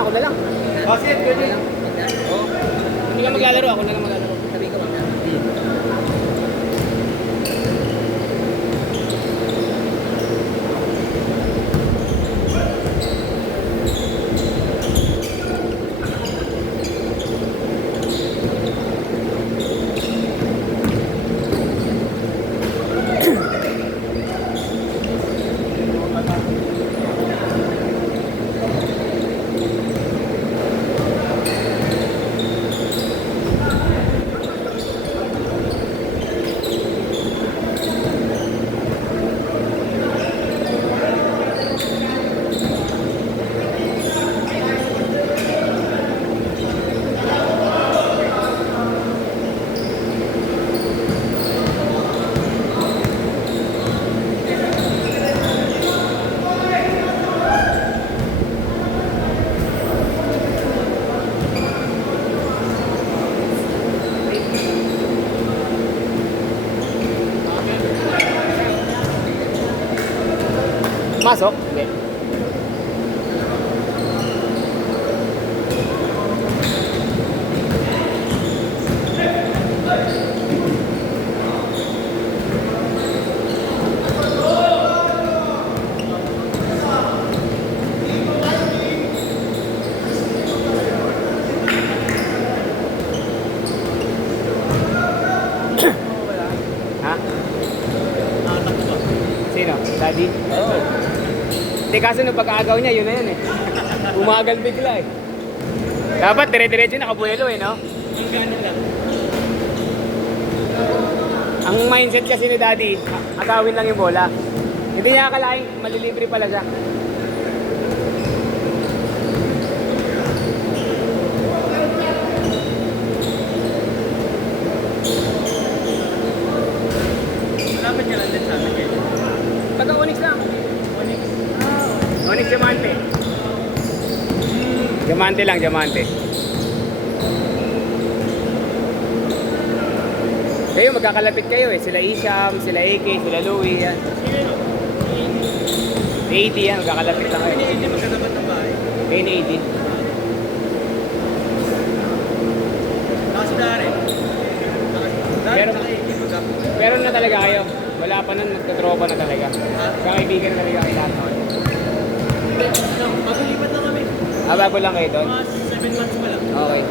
ako na lang. Oh, sige, pwede. Oh. Hindi ka maglalaro, ako na lang maglalaro. Sabi ko wag na. Masok? Hindi. Ha? Sino? Daddy? Oo. Hindi kaso nung pag-aagaw niya, yun na yun eh. Umagal bigla eh. Dapat dire-diretso nakabuelo eh, no? Ang gano'n lang. Ang mindset kasi ni Daddy, agawin lang yung bola. Hindi niya akalaing malilibre pala siya. Malapit ka lang din sa amin kayo. Taga-Onyx lang. Onyx. Onyx Diamante. Diamante lang, Diamante. Kayo, magkakalapit kayo eh. Sila Isham, sila AK, sila Louie. Yan. 80 yan, magkakalapit lang kayo. Hindi magkatapat ng bahay. Kayo na 80. Tapos dari. Pero- Dari, Pero na talaga kayo. Wala pa nun, nagtatropa na talaga. Kakaibigan na talaga kayo lahat naman. Magulipat na kami. Bago lang kayo doon. Mga 7 months pa lang. Okay.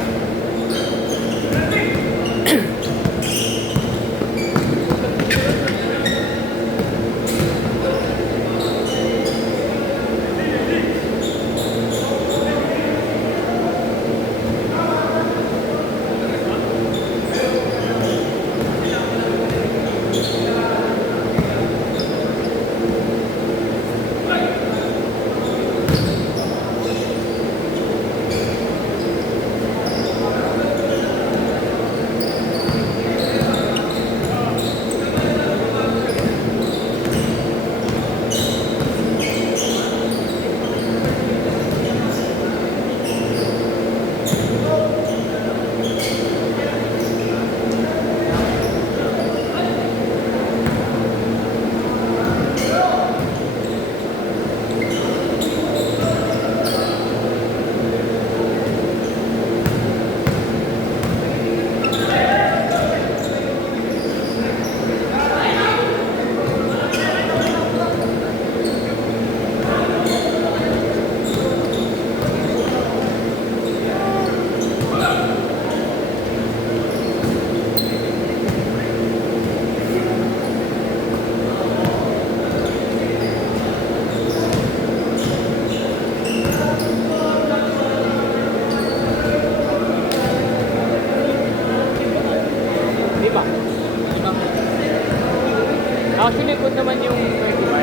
Actually, good naman yung 35.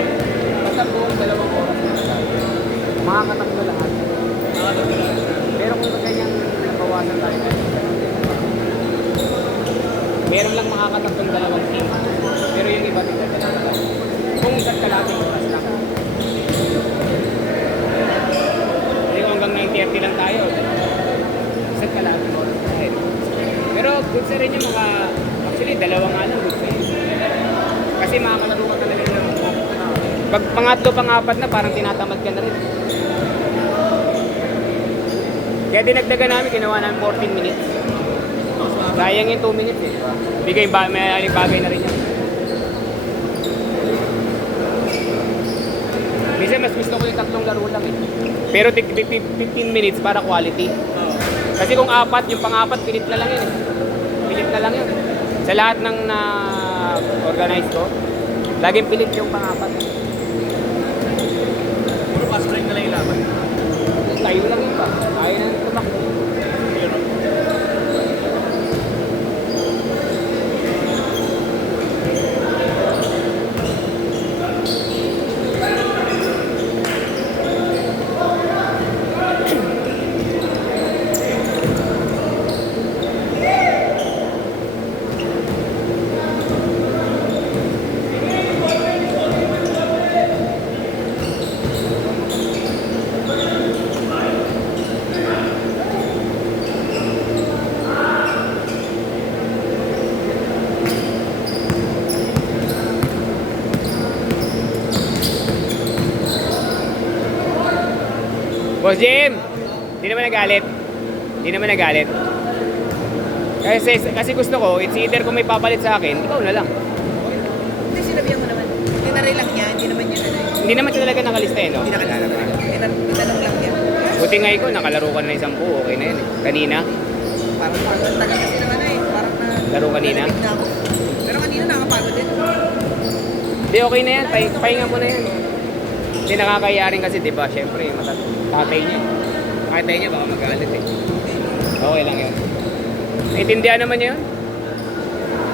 Basta buong 2 oras na lang. Makakatakbo lahat. Pero kung ganyan, nabawasan tayo. Meron lang makakatakbong 2 team. Pero yung iba tingnan na lang. Kung isa't kalating oras lang. Hindi kung hanggang 9:30 lang tayo. Isa't kalating oras tayo. Pero good sa rin yung mga... Actually, 2 nga lang good sa rin. Kasi makakalaro ka talaga ng laro mo. Pag pangatlo, pang-apat na, parang tinatamad ka na rin. Kaya dinagdagan namin, ginawa namin 14 minutes. Sayang yung 2 minutes eh. Diba? Bigay ba, may aling bagay na rin yan. Minsan mas gusto ko yung tatlong laro lang eh. Pero 15 minutes para quality. Kasi kung apat, yung pang-apat, pilit na lang yun eh. Pilit na lang yun. Sa lahat ng na-organize ko, laging pilit yung pang-apat. Puro fast break na lang yung laban. Tayo lang yun pa. Ayaw na tumakbo. Boss Jim, hindi naman nagalit. Hindi naman nagalit. Kasi gusto ko, it's either kung may papalit sa akin, ikaw na lang. Hindi, sinabihan mo naman. Tinari lang niya, hindi naman niya na. Hindi naman siya talaga nakalista eh, no? Hindi nakalala. Tinanong lang niya. Buti nga ikaw, nakalaro ka na ng 10, okay na yun eh. Kanina, Parang pagod tagal kasi naman eh. Parang na... Laro kanina? nalamig na ako. Pero kanina nakapagod din. hindi okay na yan, pahinga mo na yan. Hindi nakakaya rin kasi, di ba? Siyempre, tatay niya. Tatay niya, baka magalit eh. Okay lang yun. Naintindihan naman niya yun?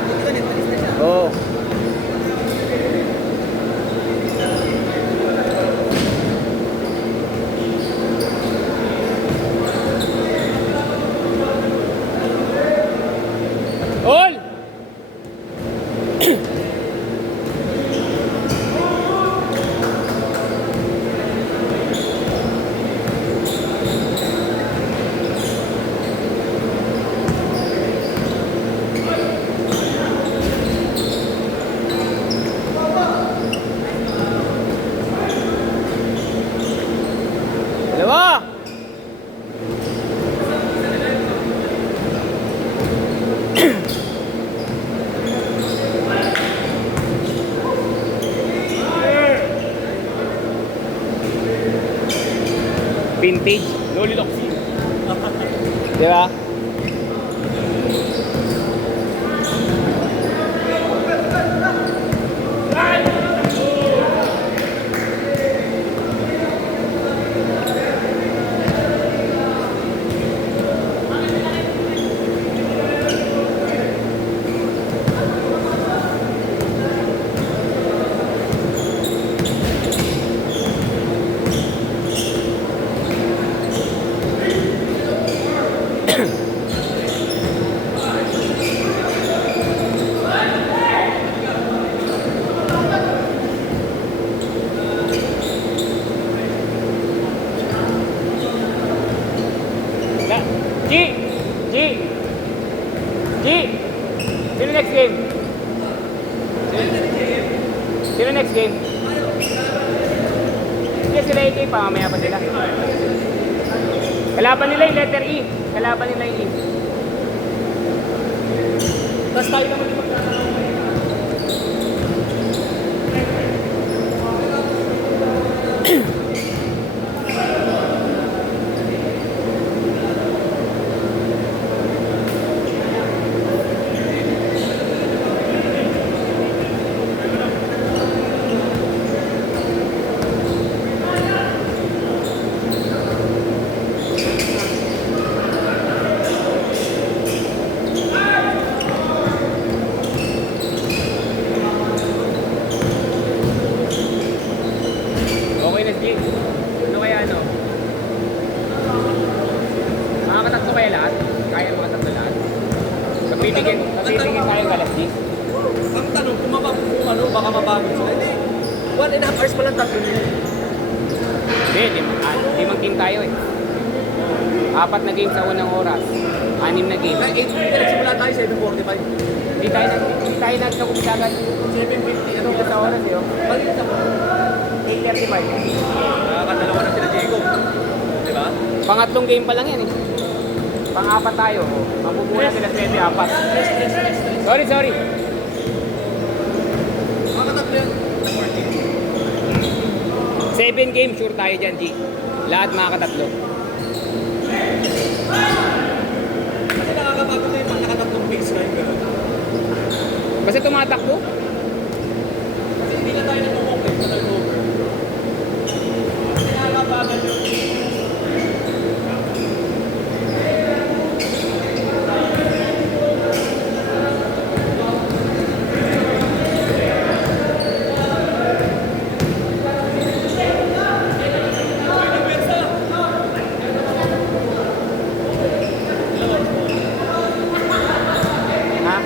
Hindi ko nagpalis na siya. Oo. All! Dalawa! Vintage, Loli Loxi. Di ba? G! G! G! Sino next game? Sino next game? Hindi sila AK pa, mamaya pa sila. Kalaban nila yung letter E. Kalaban nila yung E. Tapos tayo naman yung Okay na, G. Ano kaya ano? Makakatatlo kaya lahat? Kaya makatatlo lahat? Kapibigin tayo kalas, G. ang tanong, kung ano, baka mabagod sila. Hindi. 1.5 hours pa lang tatlo nila. Hindi, limang team tayo eh. 4 na game sa unang oras. 6 na game. Kaya 8 nagsimula tayo, 7.45. Hindi tayo nagkakumisa agad. 7.50, ano Dito sa oras yun. Maliit ako. 8:35. Nakakadalawa na sila Diego. Di ba? Pangatlong game pa lang yan eh. Pang-apat tayo. Oh. Mabubula sila 7-4. Sorry. Makatatlo yan. 7 games, sure tayo dyan, G. Lahat makakatatlo. Kasi nakakapagod na yung pag nakatatlong base na yung gano'n. Basta tumatakbo. Kasi hindi na tayo nag-complete sa turnover. Kasi nakakabagal yung... Ha?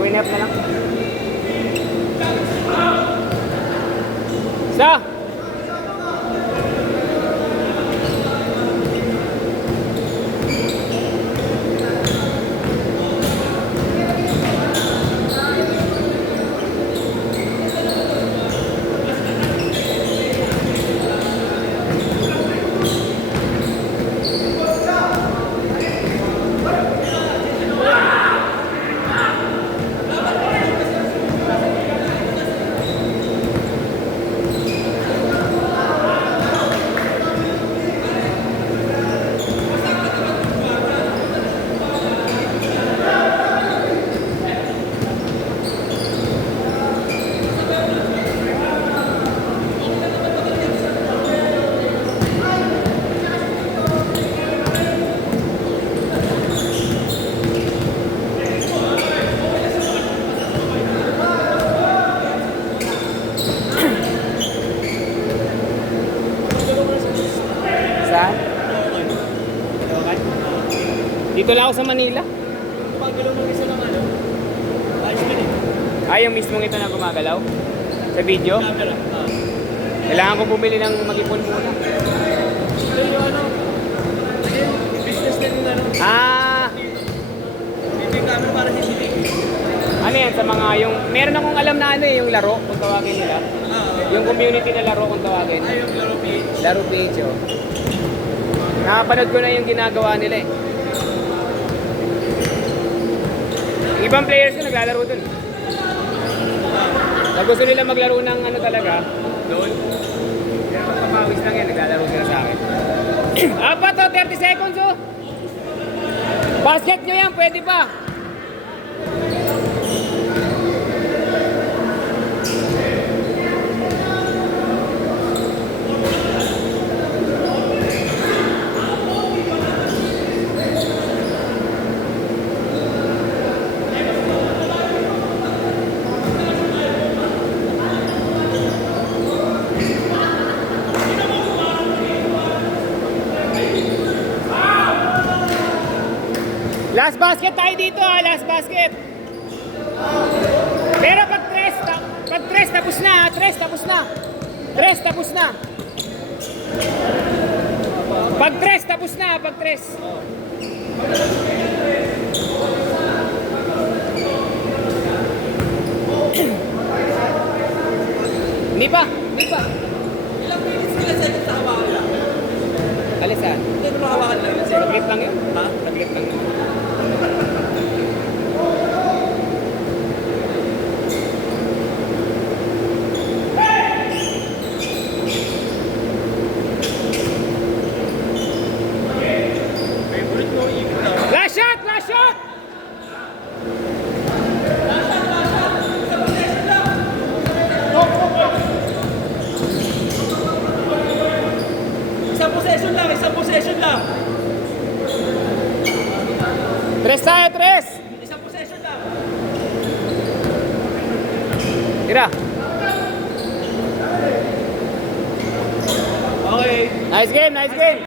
Twin up na lang. Sa! Saan? Okay. Dito lang ako sa Manila. Gumagalaw ng isa ng ano? Ayos ka din. Ay, yung mismong ito na gumagalaw. Sa video. Camera. Kailangan ko bumili ng mag-ipon muna. Ito yung ano? Ayun, business din yung ano. Ito yung camera para CCTV. Ano yan sa mga yung... Meron akong alam na ano yung laro kung tawagin nila. Yung community na laro kung tawagin. Ay, yung laro page. Laro page, oh. Nakapanood ko na yung ginagawa nila eh. Yung ibang players ko naglalaro dun. Pag gusto nila maglaro ng ano talaga, doon. Pero pagpapawis lang yan, naglalaro sila sa akin. Apat to, 30 seconds oh. Basket nyo yan, pwede pa. Last basket tayo dito ha, last basket. Pero pag tres tapos na ha, tres tapos na. Tres tapos na. Pag tres tapos na, pag tres. Hindi pa. Ilang minutes nila second sa hawakan lang? Alisan. Ito yung hawakan lang. Saglit lang yun. Ha? Saglit lang yun. Favorite mo yung ikaw. Last shot! Last shot! Isang possession lang. Tres tayo, tres! Isang possession lang. Tira. Okay. Nice game, nice game.